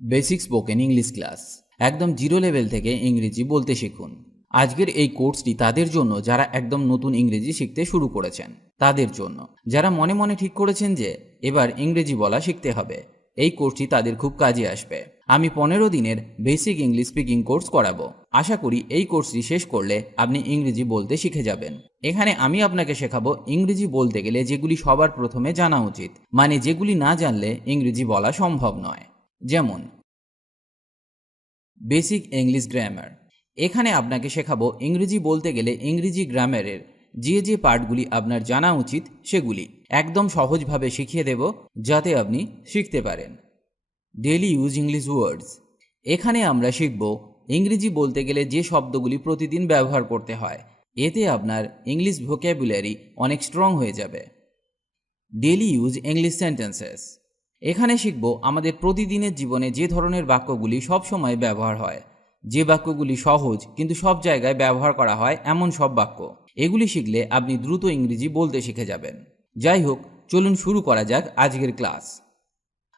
Basic spoken English class একদম zero level থেকে ইংরেজি বলতে শিখুন। আজকের এই কোর্সটি তাদের জন্য যারা একদম নতুন ইংরেজি শিখতে শুরু করেছেন, তাদের জন্য। যারা মনে মনে ঠিক করেছেন যে, এবার ইংরেজি বলা শিখতে হবে, এই কোর্সটি তাদের খুব কাজে আসবে। আমি পনেরো দিনের বেসিক ইংলিশ স্পিকিং কোর্স করাবো। আশা করি এই কোর্সটি শেষ করলে আপনি ইংরেজি বলতে শিখে যাবেন। এখানে আমি আপনাকে শেখাবো ইংরেজি বলতে গেলে যেগুলি সবার প্রথমে জানা উচিত মানে যেগুলি না জানলে ইংরেজি বলা সম্ভব নয়। যেমন বেসিক ইংলিশ গ্রামার এখানে আপনাকে শেখাবো ইংরেজি বলতে গেলে ইংরেজি গ্রামারের যে যে পার্টগুলি আপনার জানা উচিত সেগুলি। একদম সহজভাবে শিখিয়ে দেব যাতে আপনি শিখতে পারেন। ডেলি ইউজ ইংলিশ ওয়ার্ডস এখানে আমরা শিখব ইংরেজি বলতে গেলে যে শব্দগুলি প্রতিদিন ব্যবহার করতে হয়, এতে আপনার ইংলিশ ভোক্যাবুলারি অনেক স্ট্রং হয়ে যাবে। ডেলি ইউজ ইংলিশ সেন্টেন্সেস এখানে শিখব আমাদের প্রতিদিনের জীবনে যে ধরনের বাক্যগুলি সবসময় ব্যবহার হয়। যে বাক্যগুলি সহজ, কিন্তু সব জায়গায় ব্যবহার করা হয় এমন সব বাক্য। এগুলি শিখলে আপনি দ্রুত ইংরেজি বলতে শিখে যাবেন। যাই হোক, চলুন শুরু করা যাক আজকের ক্লাস।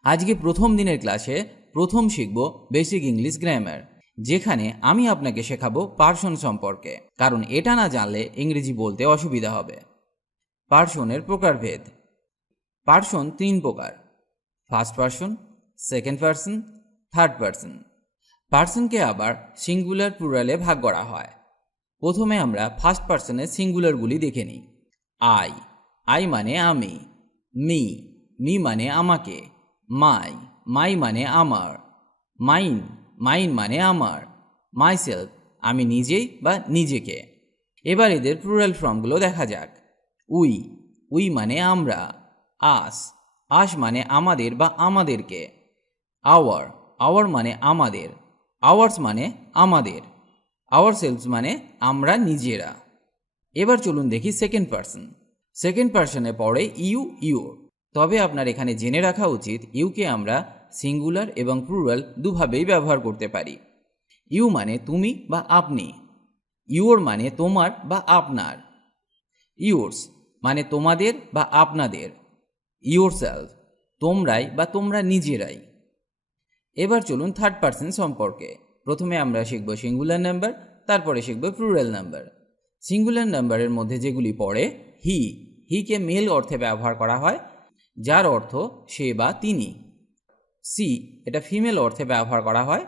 আজকে প্রথম দিনের ক্লাসে প্রথম শিখব বেসিক ইংলিশ গ্রামার, যেখানে আমি আপনাকে শেখাবো পার্সন সম্পর্কে, কারণ এটা না জানলে ইংরেজি বলতে অসুবিধা হবে। পার্সনের প্রকারভেদ। পার্সন তিন প্রকার। First person, second person, third person. পার্সনকে আবার সিঙ্গুলার প্লুরালে ভাগ করা হয়। প্রথমে আমরা ফার্স্ট পার্সনের সিঙ্গুলারগুলি দেখে নিই। আই আই মানে আমি। মি মি মানে আমাকে। মাই মাই মানে আমার। মাইন মাইন মানে আমার। মাই সেলফ আমি নিজেই বা নিজেকে। এবার এদের প্লুরাল ফর্মগুলো দেখা যাক। উই উই মানে আমরা। আস আস মানে আমাদের বা আমাদেরকে। আওয়ার আওয়ার মানে আমাদের। আওয়ার্স মানে আমাদের। আওয়ার সেলফস মানে আমরা নিজেরা। এবার চলুন দেখি সেকেন্ড পার্সন সেকেন্ড পার্সনে পড়ে ইউ ইউর তবে আপনার এখানে জেনে রাখা উচিত ইউকে আমরা সিঙ্গুলার এবং প্লুরাল দুভাবেই ব্যবহার করতে পারি। ইউ মানে তুমি বা আপনি। ইউর মানে তোমার বা আপনার। ইউর্স মানে তোমাদের বা আপনাদের। ইউর সেলফ তোমরাই বা তোমরা নিজেরাই। এবার চলুন থার্ড পার্সন সম্পর্কে। প্রথমে আমরা শিখব সিঙ্গুলার নাম্বার তারপরে শিখব প্লুরাল নাম্বার সিঙ্গুলার নাম্বারের মধ্যে যেগুলি পড়ে হি হিকে মেল অর্থে ব্যবহার করা হয়, যার অর্থ সে বা তিনি। সি এটা ফিমেল অর্থে ব্যবহার করা হয়,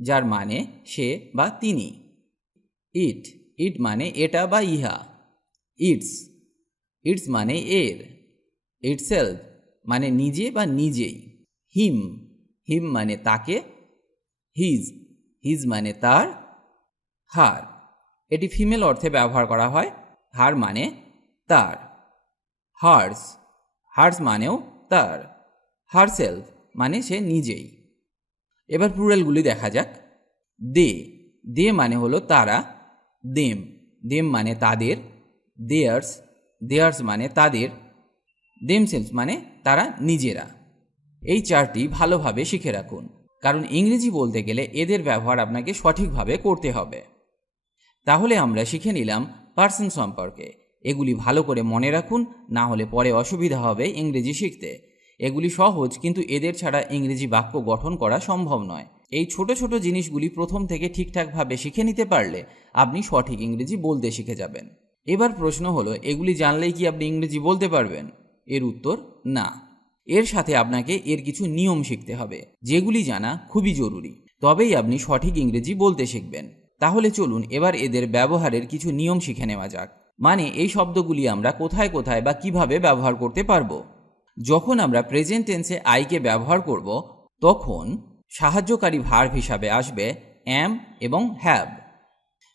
যার মানে সে বা তিনি। ইট ইট মানে এটা বা ইহা। ইটস ইটস মানে এর। ইটসেলফ মানে নিজে বা নিজেই। হিম হিম মানে তাকে হিজ হিজ মানে তার হার এটি ফিমেল অর্থে ব্যবহার করা হয় হার মানে তার। হার্স হার্স মানেও তার। হারসেলফ মানে সে নিজেই। এবার প্লুরালগুলি দেখা যাক। দে দে মানে হলো তারা দেম দেম মানে তাদের দেয়ার্স দেয়ার্স মানে তাদের। দেমসেলস মানে তারা নিজেরা। এই চারটি ভালোভাবে শিখে রাখুন। কারণ ইংরেজি বলতে গেলে এদের ব্যবহার আপনাকে সঠিকভাবে করতে হবে। তাহলে আমরা শিখে নিলাম পার্সন সম্পর্কে। এগুলি ভালো করে মনে রাখুন, না হলে পরে অসুবিধা হবে ইংরেজি শিখতে। এগুলি সহজ, কিন্তু এদের ছাড়া ইংরেজি বাক্য গঠন করা সম্ভব নয়। এই ছোট ছোট জিনিসগুলি প্রথম থেকে ঠিকঠাকভাবে শিখে নিতে পারলে আপনি সঠিক ইংরেজি বলতে শিখে যাবেন। এবার প্রশ্ন হলো, এগুলি জানলেই কি আপনি ইংরেজি বলতে পারবেন? এর উত্তর না। এর সাথে আপনাকে এর কিছু নিয়ম শিখতে হবে, যেগুলি জানা খুবই জরুরি। তবেই আপনি সঠিক ইংরেজি বলতে শিখবেন। তাহলে চলুন এবার এদের ব্যবহারের কিছু নিয়ম শিখে নেওয়া যাক। মানে এই শব্দগুলি আমরা কোথায় কোথায় বা কীভাবে ব্যবহার করতে পারব? যখন আমরা প্রেজেন্ট টেন্সে আইকে ব্যবহার করব, তখন সাহায্যকারী ভার্ব হিসাবে আসবে অ্যাম এবং হ্যাভ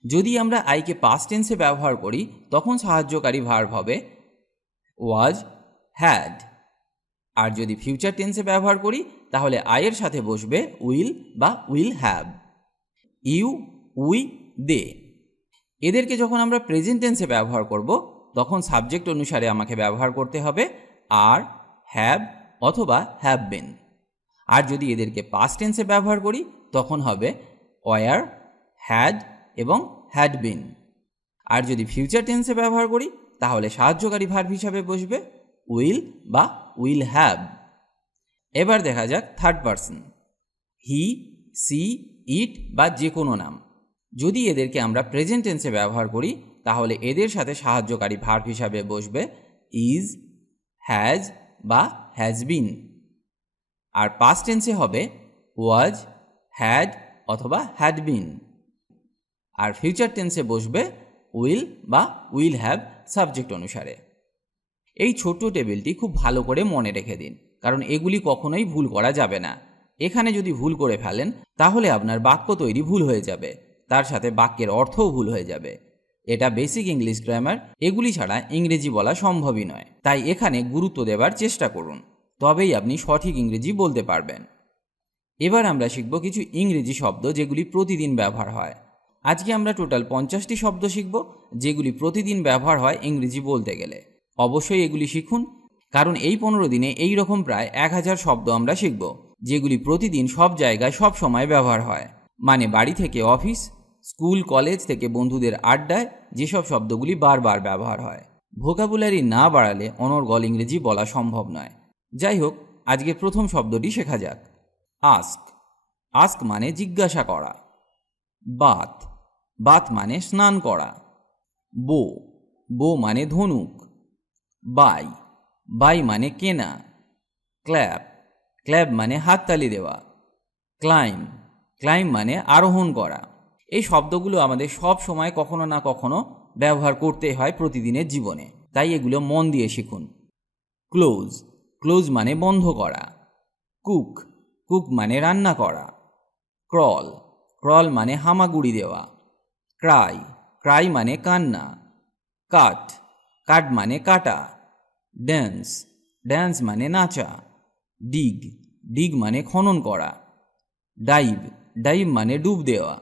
যদি আমরা আইকে পাস্ট টেন্সে ব্যবহার করি, তখন সাহায্যকারী ভার্ব হবে ওয়াজ হ্যাড আর যদি ফিউচার টেন্সে ব্যবহার করি, তাহলে আয়ের সাথে বসবে উইল বা will have you we they এদেরকে যখন আমরা প্রেজেন্ট টেন্সে ব্যবহার করব, তখন সাবজেক্ট অনুসারে আমাকে ব্যবহার করতে হবে আর হ্যাভ অথবা হ্যাভ বেন আর যদি এদেরকে পাস্ট টেন্সে ব্যবহার করি, তখন হবে ওয়ার হ্যাড এবং হ্যাড বিন আর যদি ফিউচার টেন্সে ব্যবহার করি, তাহলে সাহায্যকারী ভার্ব হিসাবে বসবে উইল বা উইল হ্যাভ এবার দেখা যাক third person he she it বা যে কোনো নাম। যদি এদেরকে আমরা প্রেজেন্ট টেন্সে ব্যবহার করি, তাহলে এদের সাথে সাহায্যকারী ভার্ব হিসাবে বসবে ইজ হ্যাজ বা হ্যাজ বিন আর পাস্ট টেন্সে হবে ওয়াজ হ্যাড অথবা হ্যাড বিন আর ফিউচার টেন্সে বসবে উইল বা উইল হ্যাভ সাবজেক্ট অনুসারে। এই ছোট্ট টেবিলটি খুব ভালো করে মনে রেখে দিন, কারণ এগুলি কখনোই ভুল করা যাবে না। এখানে যদি ভুল করে ফেলেন, তাহলে আপনার বাক্য তৈরি ভুল হয়ে যাবে, তার সাথে বাক্যের অর্থও ভুল হয়ে যাবে। এটা বেসিক ইংলিশ গ্রামার, এগুলি ছাড়া ইংরেজি বলা সম্ভবই নয়, তাই এখানে গুরুত্ব দেবার চেষ্টা করুন, তবেই আপনি সঠিক ইংরেজি বলতে পারবেন। এবার আমরা শিখব কিছু ইংরেজি শব্দ যেগুলি প্রতিদিন ব্যবহার হয়। আজকে আমরা টোটাল পঞ্চাশটি শব্দ শিখব, যেগুলি প্রতিদিন ব্যবহার হয় ইংরেজি বলতে গেলে। অবশ্যই এগুলি শিখুন, কারণ এই পনেরো দিনে এই রকম প্রায় এক হাজার শব্দ আমরা শিখব, যেগুলি প্রতিদিন সব জায়গায় সব সময় ব্যবহার হয়। মানে বাড়ি থেকে অফিস, স্কুল, কলেজ থেকে বন্ধুদের আড্ডায় যেসব শব্দগুলি বারবার ব্যবহার হয়। ভোকাবুলারি না বাড়ালে অনর্গল ইংরেজি বলা সম্ভব নয়। যাই হোক, আজকে প্রথম শব্দটি শেখা যাক। আস্ক। আস্ক মানে জিজ্ঞাসা করা। বাত। বাত মানে স্নান করা। বো। বো মানে ধনুক। বাই। বাই মানে কেনা। ক্ল্যাব। ক্ল্যাব মানে হাততালি দেওয়া। ক্লাইম। ক্লাইম মানে আরোহণ করা। এই শব্দগুলো আমাদের সব সময় কখনো না কখনো ব্যবহার করতে হয় প্রতিদিনের জীবনে। তাই এগুলো মন দিয়ে শিখুন। ক্লোজ। ক্লোজ মানে বন্ধ করা। কুক। কুক মানে রান্না করা। ক্রল। ক্রল মানে হামাগুড়ি দেওয়া। ক্রাই। ক্রাই মানে কান্না। কাট। কাট মানে কাটা। ড্যান্স ড্যান্স মানে নাচা। ডিগ ডিগ মানে খনন করা। ডাইভ ডাইভ মানে ডুব দেওয়া।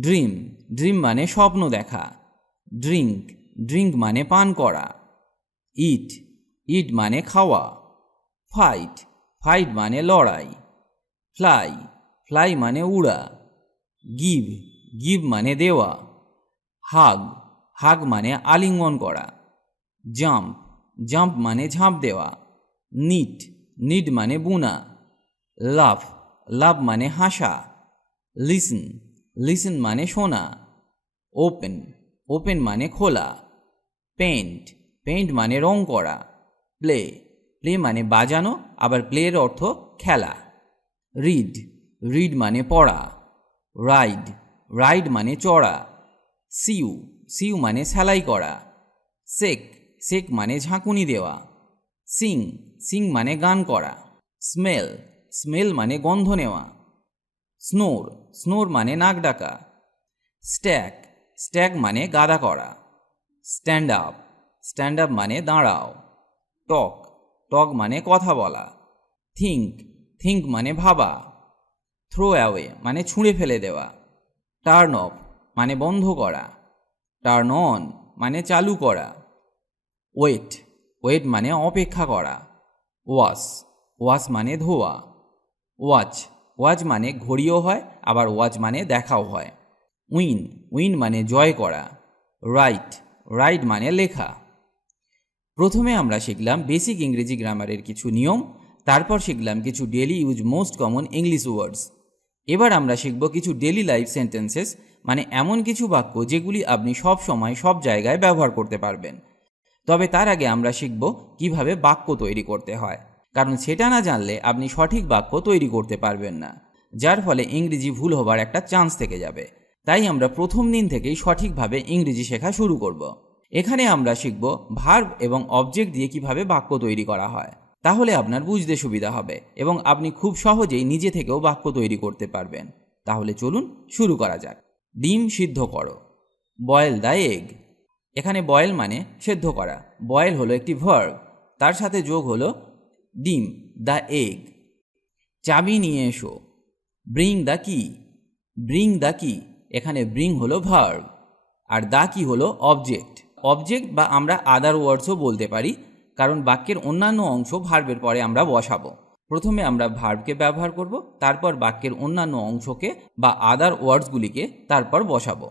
ড্রিম ড্রিম মানে স্বপ্ন দেখা। ড্রিঙ্ক ড্রিঙ্ক মানে পান করা। ইট ইট মানে খাওয়া। ফাইট ফাইট মানে লড়াই। ফ্লাই ফ্লাই মানে উড়া। গিভ গিভ মানে দেওয়া। হাগ হাগ মানে আলিঙ্গন করা। জাম্প জাম্প মানে ঝাঁপ দেওয়া, নিট নিট মানে বুনা লাভ লাভ মানে হাসা, লিসন লিসন মানে শোনা ওপেন ওপেন মানে খোলা পেন্ট পেন্ট মানে রং করা, প্লে প্লে মানে বাজানো, আবার প্লের অর্থ খেলা, রিড রিড মানে পড়া, রাইড রাইড মানে চড়া, সিউ সিউ মানে সেলাই করা, সেক সেক মানে ঝাঁকুনি দেওয়া। সিং সিং মানে গান করা। স্মেল স্মেল মানে গন্ধ নেওয়া। স্নোর স্নোর মানে নাক ডাকা। স্ট্যাক স্ট্যাক মানে গাদা করা। স্ট্যান্ড আপ স্ট্যান্ড আপ মানে দাঁড়াও। টক টক মানে কথা বলা। থিঙ্ক থিঙ্ক মানে ভাবা। থ্রো অ্যাওয়ে মানে ছুঁড়ে ফেলে দেওয়া। টার্ন অফ মানে বন্ধ করা। টার্ন অন মানে চালু করা। ওয়েট ওয়েট মানে অপেক্ষা করা। ওয়াশ ওয়াশ মানে ধোয়া। ওয়াচ ওয়াচ মানে ঘড়িও হয়, আবার ওয়াচ মানে দেখাও হয়। উইন উইন মানে জয় করা। রাইট রাইট মানে লেখা। প্রথমে আমরা শিখলাম বেসিক ইংরেজি গ্রামারের কিছু নিয়ম, তারপর শিখলাম কিছু daily use most common English words এবার আমরা শিখব কিছু ডেলি লাইফ সেন্টেন্সেস মানে এমন কিছু বাক্য যেগুলি আপনি সব সময় সব জায়গায় ব্যবহার করতে পারবেন। তবে তার আগে আমরা শিখব কীভাবে বাক্য তৈরি করতে হয়। কারণ সেটা না জানলে আপনি সঠিক বাক্য তৈরি করতে পারবেন না, যার ফলে ইংরেজি ভুল হবার একটা চান্স থেকে যাবে। তাই আমরা প্রথম দিন থেকেই সঠিকভাবে ইংরেজি শেখা শুরু করব। এখানে আমরা শিখব ভার্ব এবং অবজেক্ট দিয়ে কীভাবে বাক্য তৈরি করা হয়। তাহলে আপনার বুঝতে সুবিধা হবে এবং আপনি খুব সহজেই নিজে থেকেও বাক্য তৈরি করতে পারবেন। তাহলে চলুন শুরু করা যাক। ডিম সিদ্ধ করো। Boil the egg. এখানে বয়েল মানে সেদ্ধ করা। বয়েল হলো একটি ভার্ব তার সাথে যোগ হলো ডিম দ্য এগ চাবি নিয়ে এসো। Bring the key bring the key এখানে ব্রিং হলো ভার্ব আর দা কি হলো অবজেক্ট অবজেক্ট বা আমরা আদার ওয়ার্ডসও বলতে পারি, কারণ বাক্যের অন্যান্য অংশ ভার্বের পরে আমরা বসাবো। প্রথমে আমরা ভার্বকে ব্যবহার করব, তারপর বাক্যের অন্যান্য অংশকে বা আদার ওয়ার্ডসগুলিকে তারপর বসাবো।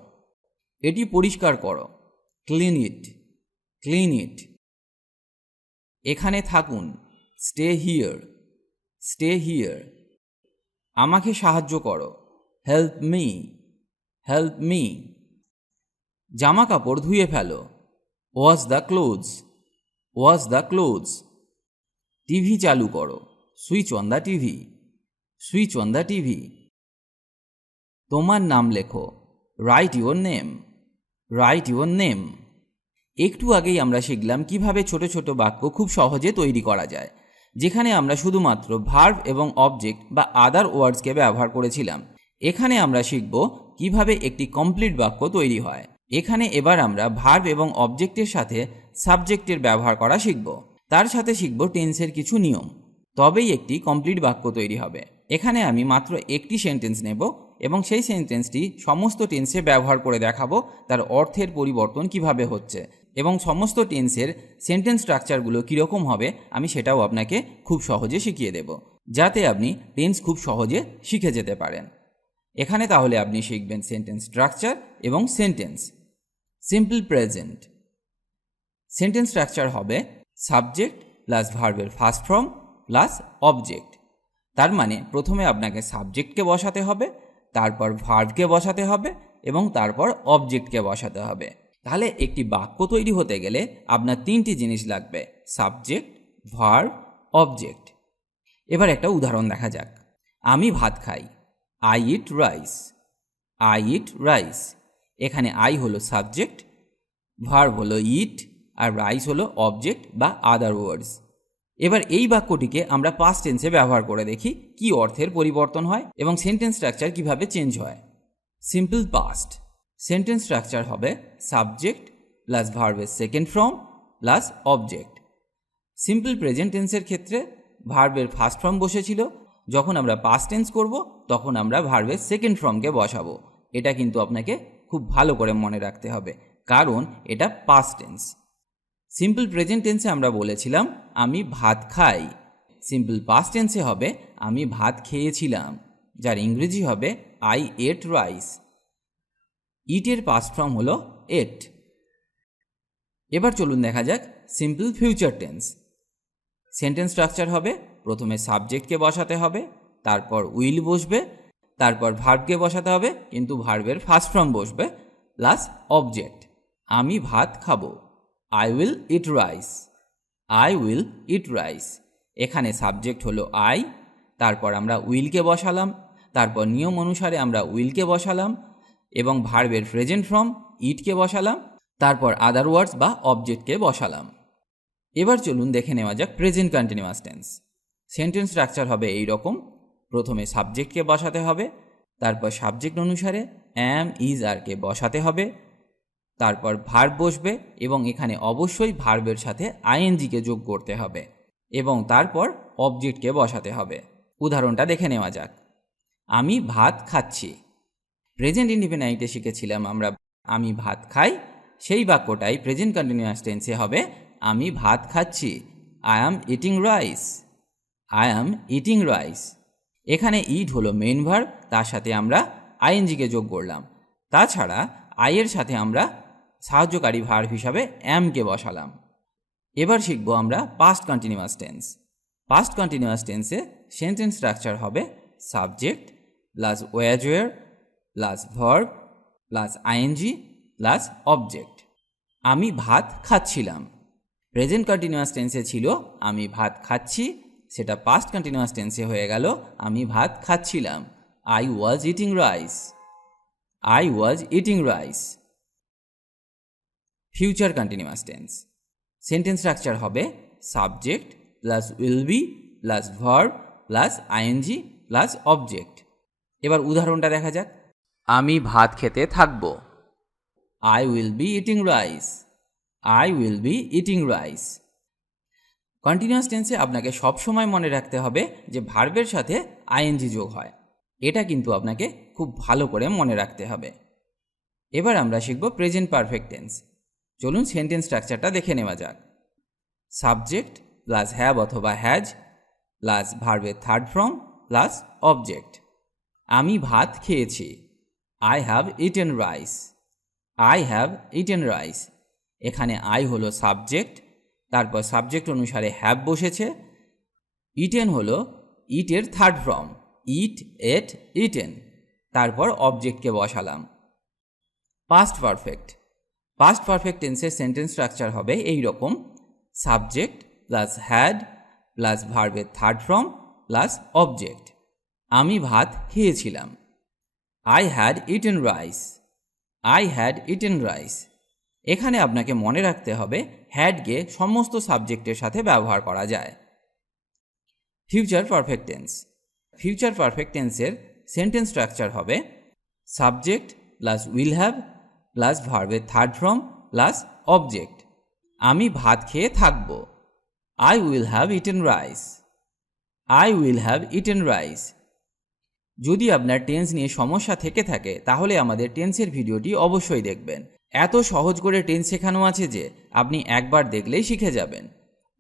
এটি পরিষ্কার করো। Clean it clean it. এখানে থাকুন, স্টে হিয়ার স্টে হিয়ার। আমাকে সাহায্য করো, হেল্প মি হেল্প মি। জামা কাপড় ধুয়ে ফেলো, wash the clothes wash the clothes TV চালু করো, switch on the TV, switch on the TV. তোমার নাম লেখো, write your name, write your name. একটু আগেই আমরা শিখলাম কীভাবে ছোট ছোট বাক্য খুব সহজে তৈরি করা যায়, যেখানে আমরা শুধুমাত্র ভার্ভ এবং অবজেক্ট বা আদার ওয়ার্ডসকে ব্যবহার করেছিলাম। এখানে আমরা শিখব কীভাবে একটি কমপ্লিট বাক্য তৈরি হয়। এখানে এবার আমরা ভার্ব এবং অবজেক্টের সাথে সাবজেক্টের ব্যবহার করা শিখব। তার সাথে শিখব টেন্সের কিছু নিয়ম। তবেই একটি কমপ্লিট বাক্য তৈরি হবে। এখানে আমি মাত্র একটি সেন্টেন্স নেব এবং সেই সেন্টেন্সটি সমস্ত টেন্সে ব্যবহার করে দেখাবো তার অর্থের পরিবর্তন কীভাবে হচ্ছে। এবং সমস্ত টেন্সের সেন্টেন্স স্ট্রাকচারগুলো কীরকম হবে আমি সেটাও আপনাকে খুব সহজে শিখিয়ে দেব, যাতে আপনি টেন্স খুব সহজে শিখে যেতে পারেন। এখানে তাহলে আপনি শিখবেন সেন্টেন্স স্ট্রাকচার এবং sentence. Simple present. Sentence structure হবে সাবজেক্ট প্লাস ভার্বের ফার্স্ট ফর্ম প্লাস অবজেক্ট। তার মানে প্রথমে আপনাকে সাবজেক্টকে বসাতে হবে, তারপর ভার্বকে বসাতে হবে এবং তারপর অবজেক্টকে বসাতে হবে। তাহলে একটি বাক্য তৈরি হতে গেলে আপনার তিনটি জিনিস লাগবে সাবজেক্ট ভার অবজেক্ট এবার একটা উদাহরণ দেখা যাক। আমি ভাত খাই I eat rice I eat rice এখানে আই হলো সাবজেক্ট ভার্ব হলো ইট আর রাইস হলো অবজেক্ট বা আদার ওয়ার্ডস এবার এই বাক্যটিকে আমরা পাস্ট টেন্সে ব্যবহার করে দেখি, কি অর্থের পরিবর্তন হয় এবং সেন্টেন্স স্ট্রাকচার কীভাবে চেঞ্জ হয়। সিম্পল পাস্ট সেন্টেন্স স্ট্রাকচার হবে সাবজেক্ট প্লাস ভার্বের second form plus object simple present টেন্সের ক্ষেত্রে ভার্বের ফার্স্ট ফর্ম বসেছিল, যখন আমরা পাস্ট টেন্স করব, তখন আমরা ভার্বের সেকেন্ড ফর্মকে বসাবো। এটা কিন্তু আপনাকে খুব ভালো করে মনে রাখতে হবে, কারণ এটা পাস্ট টেন্স সিম্পল প্রেজেন্ট টেন্সে আমরা বলেছিলাম, আমি ভাত খাই। সিম্পল পাস্ট টেন্সে হবে, আমি ভাত খেয়েছিলাম, যার ইংরেজি হবে আই এট রাইস ইটের পাস্ট ফর্ম হলো এট এবার চলুন দেখা যাক simple future tense sentence structure হবে, প্রথমে সাবজেক্টকে বসাতে হবে, তারপর উইল বসবে, তারপর ভার্বকে বসাতে হবে, কিন্তু ভার্বের ফার্স্ট ফর্ম বসবে প্লাস অবজেক্ট আমি ভাত খাব I will eat rice I will eat rice এখানে সাবজেক্ট হলো আই তারপর আমরা উইলকে বসালাম, তারপর নিয়ম অনুসারে আমরা উইলকে বসালাম এবং ভার্বের প্রেজেন্ট ফর্ম ইটকে বসালাম, তারপর আদার ওয়ার্ডস বা অবজেক্টকে বসালাম। এবার চলুন দেখে নেওয়া যাক present continuous tense sentence structure হবে এই রকম প্রথমে সাবজেক্টকে বসাতে হবে, তারপর সাবজেক্ট অনুসারে অ্যাম ইজ আরকে বসাতে হবে, তারপর ভার্ব বসবে এবং এখানে অবশ্যই ভার্বের সাথে আইএনজিকে যোগ করতে হবে এবং তারপর অবজেক্টকে বসাতে হবে। উদাহরণটা দেখে নেওয়া যাক। আমি ভাত খাচ্ছি। প্রেজেন্ট ইন্ডিপেন্ডেন্টে শিখেছিলাম আমরা, আমি ভাত খাই, সেই বাক্যটাই প্রেজেন্ট কন্টিনিউয়াস টেন্সে হবে, আমি ভাত খাচ্ছি I am eating rice I am eating rice এখানে ইট হলো মেন ভার তার সাথে আমরা আইএনজিকে যোগ করলাম। তাছাড়া আইয়ের সাথে আমরা সাহায্যকারী ভার্ব হিসাবে অ্যামকে বসালাম। এবার শিখব আমরা past continuous tense past continuous টেন্সে সেন্টেন্স স্ট্রাকচার হবে subject plus was were plus verb plus I N G plus object আমি ভাত খাচ্ছিলাম। প্রেজেন্ট কন্টিনিউয়াস টেন্সে ছিল, আমি ভাত খাচ্ছি, সেটা পাস্ট কন্টিনিউয়াস টেন্সে হয়ে গেল, আমি ভাত খাচ্ছিলাম। I was eating rice I was eating rice future continuous tense sentence structure হবে subject plus will be plus verb plus I N G plus object এবার উদাহরণটা দেখা যাক। আমি ভাত খেতে থাকব। I will be eating rice I will be eating rice continuous টেন্সে আপনাকে সবসময় মনে রাখতে হবে যে ভার্বের সাথে আইএনজি যোগ হয়। এটা কিন্তু আপনাকে খুব ভালো করে মনে রাখতে হবে। এবার আমরা শিখব প্রেজেন্ট পারফেক্ট টেন্স চলুন সেন্টেন্স স্ট্রাকচারটা দেখে নেওয়া যাক। সাবজেক্ট প্লাস হ্যাভ অথবা হ্যাজ প্লাস ভার্বের থার্ড ফর্ম প্লাস অবজেক্ট আমি ভাত খেয়েছি। I have eaten rice I have eaten rice এখানে আই হলো সাবজেক্ট তারপর সাবজেক্ট অনুসারে হ্যাভ বসেছে। ইটেন হলো ইটের third form eat ate eaten তারপর অবজেক্টকে বসালাম। পাস্ট পারফেক্ট পাস্ট পারফেক্ট টেন্সের সেন্টেন্স স্ট্রাকচার হবে এই রকম সাবজেক্ট প্লাস হ্যাড প্লাস ভার্বের থার্ড ফর্ম প্লাস অবজেক্ট আমি ভাত খেয়েছিলাম। I had eaten rice I had eaten rice এখানে আপনাকে মনে রাখতে হবে হ্যাডকে সমস্ত সাবজেক্টের সাথে ব্যবহার করা যায়। Future perfect tense future perfect টেন্সের সেন্টেন্স স্ট্রাকচার হবে subject plus will have plus ভার্বের থার্ড ফর্ম প্লাস অবজেক্ট আমি ভাত খেয়ে থাকব। I will have eaten rice I will have eaten rice যদি আপনার টেন্স নিয়ে সমস্যা থেকে থাকে, তাহলে আমাদের টেন্সের ভিডিওটি অবশ্যই দেখবেন। এত সহজ করে টেন্স শেখানো আছে যে, আপনি একবার দেখলেই শিখে যাবেন।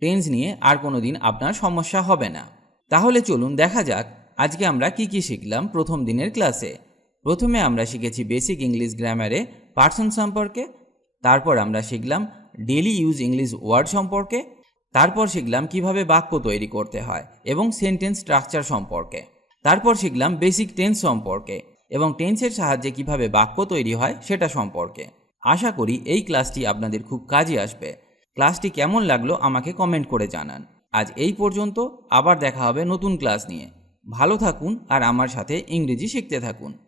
টেন্স নিয়ে আর কোনো দিন আপনার সমস্যা হবে না। তাহলে চলুন দেখা যাক, আজকে আমরা কি কি শিখলাম প্রথম দিনের ক্লাসে। প্রথমে আমরা শিখেছি বেসিক ইংলিশ গ্রামারে পার্সন সম্পর্কে, তারপর আমরা শিখলাম ডেলি ইউজ ইংলিশ ওয়ার্ড সম্পর্কে, তারপর শিখলাম কীভাবে বাক্য তৈরি করতে হয় এবং সেন্টেন্স স্ট্রাকচার সম্পর্কে। তারপর শিখলাম বেসিক টেন্স সম্পর্কে এবং টেন্সের সাহায্যে কীভাবে বাক্য তৈরি হয় সেটা সম্পর্কে। আশা করি এই ক্লাসটি আপনাদের খুব কাজে আসবে। ক্লাসটি কেমন লাগল আমাকে কমেন্ট করে জানান। আজ এই পর্যন্ত, আবার দেখা হবে নতুন ক্লাস নিয়ে। ভালো থাকুন আর আমার সাথে ইংরেজি শিখতে থাকুন।